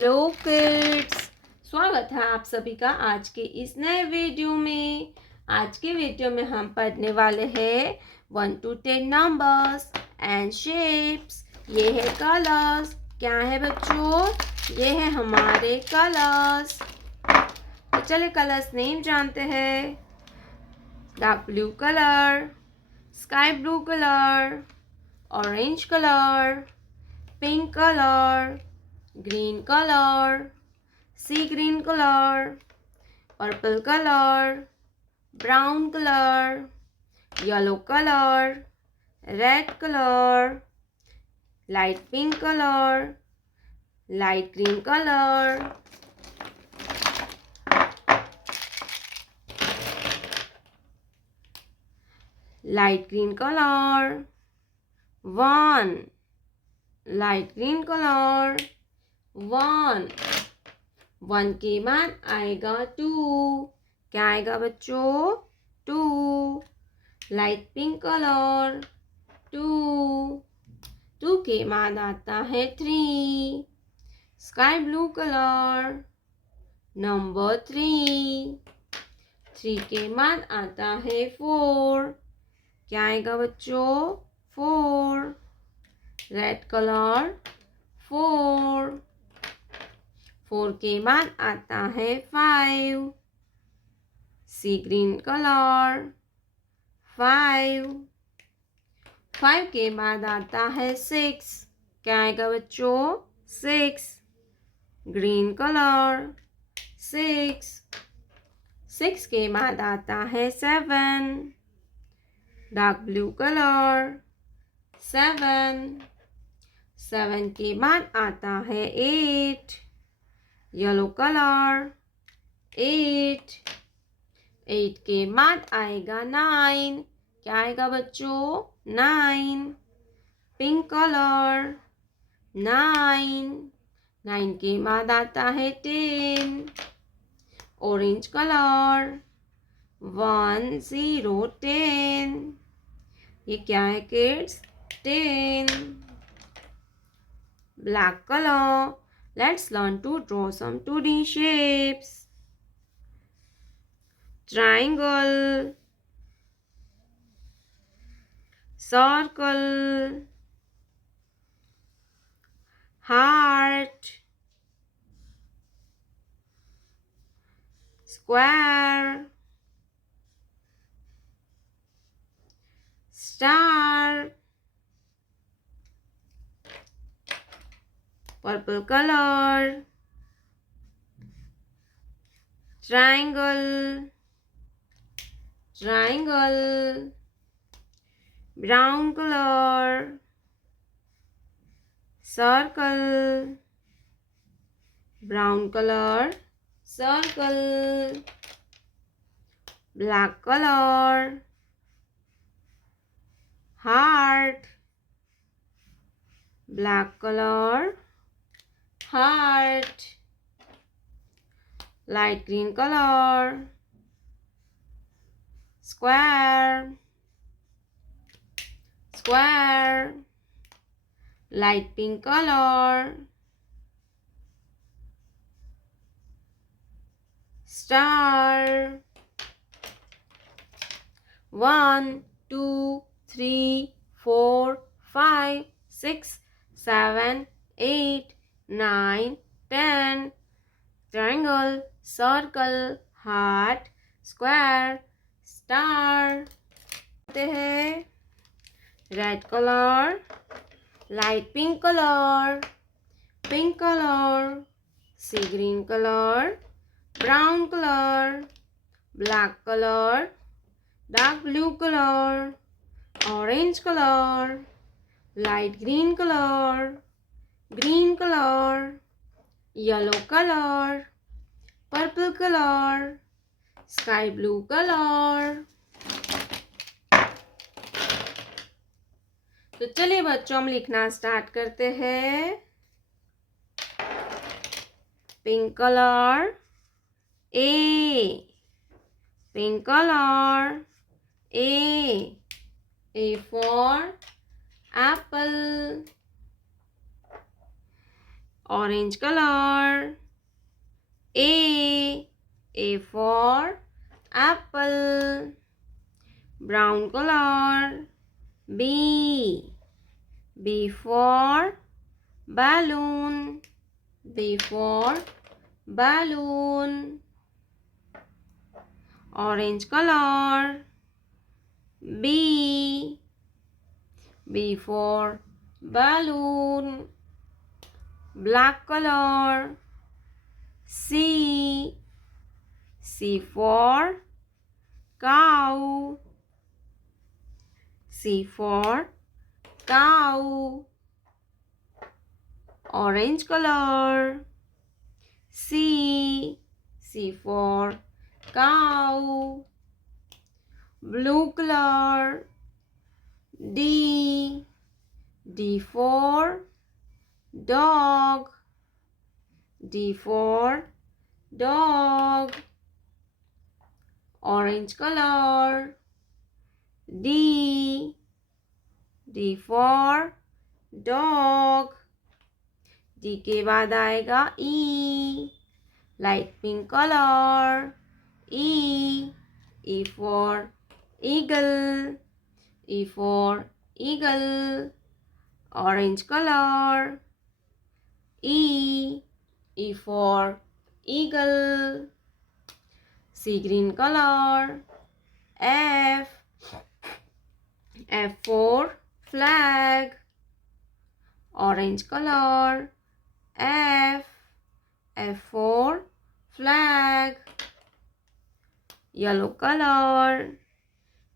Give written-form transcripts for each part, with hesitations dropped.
Hello kids, स्वागत है आप सभी का आज के इस नए वीडियो में। आज के वीडियो में हम पढ़ने वाले हैं 1 to 10 नंबर्स एंड शेप्स। ये है कलर्स। क्या है बच्चों? ये है हमारे कलर्स। तो चलिए कलर्स नेम जानते हैं। Dark blue colour, sky blue colour, orange colour, pink colour, green color, sea green color, purple color, brown color, yellow color, red color, light pink color, light green color, light green color, 1, light green color, 1, 1 के बाद आएगा 2। क्या आएगा बच्चों? 2, light pink colour, 2, 2 के बाद आता है 3, स्काई ब्लू कलर, नंबर 3, 3 के बाद आता है 4। क्या आएगा बच्चों? 4, रेड कलर, 4, 4 के बाद आता है 5, सी ग्रीन कलर, 5, 5 के बाद आता है 6। क्या आएगा बच्चों? 6, ग्रीन कलर, 6, 6 के बाद आता है 7, डार्क ब्लू कलर, 7, 7 के बाद आता है 8, येलो कलर, 8, 8 के बाद आएगा 9। क्या आएगा बच्चों? 9, पिंक कलर, 9, 9 के बाद आता है 10, ऑरेंज कलर, 1 0 10। ये क्या है kids? 10, black colour. Let's learn to draw some 2D shapes. Triangle, circle, heart, square, star, purple color, triangle, triangle, brown color, circle, brown color, circle, black color, heart, black color, heart, light green color, square, square, light pink color, star, 1 2 3 4 5 6 7 8 9 10, triangle, circle, heart, square, star। हैं red colour, light pink colour, sea green colour, brown colour, black colour, dark blue colour, orange colour, light green colour, yellow colour, purple colour, sky blue colour. तो चलिए बच्चों हम लिखना start करते हैं। Pink colour, A, pink colour, A for apple, orange color. A for apple. Brown color. B for balloon. B for balloon. Orange color. B for balloon. Black color. C for cow. C for cow. Orange color. C for cow. Blue color. D for dog. D for dog. Orange color. D for dog. D के बाद आएगा E, light pink colour. E for eagle. E for eagle. Orange color. E for eagle. C green color. F for flag. Orange color. F for flag. Yellow color.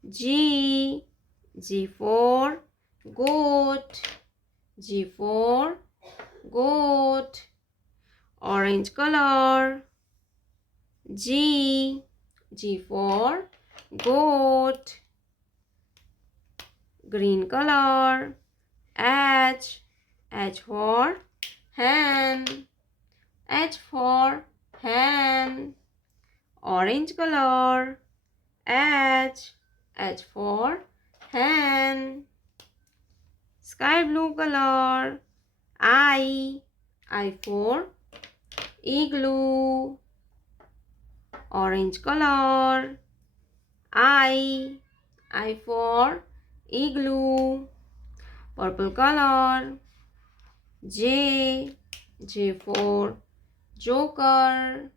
G for goat. G for goat. Orange color. G for goat. Green color. H for hen. H for hen. Orange color. H for hen. Sky blue color. I for igloo. Orange color. I for igloo. Purple color. J for joker.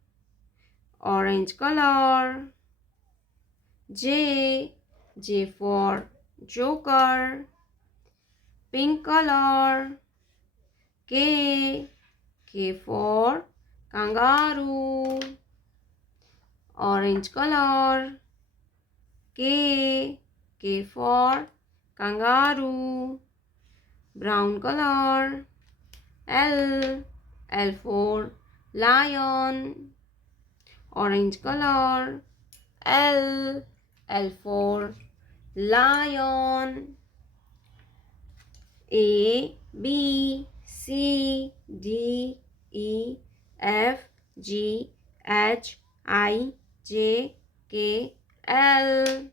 Orange color. J for joker. Pink color. K for kangaroo. Orange color. K for kangaroo. Brown color. L for lion. Orange color. L for lion. A B C D E F G H I J K L.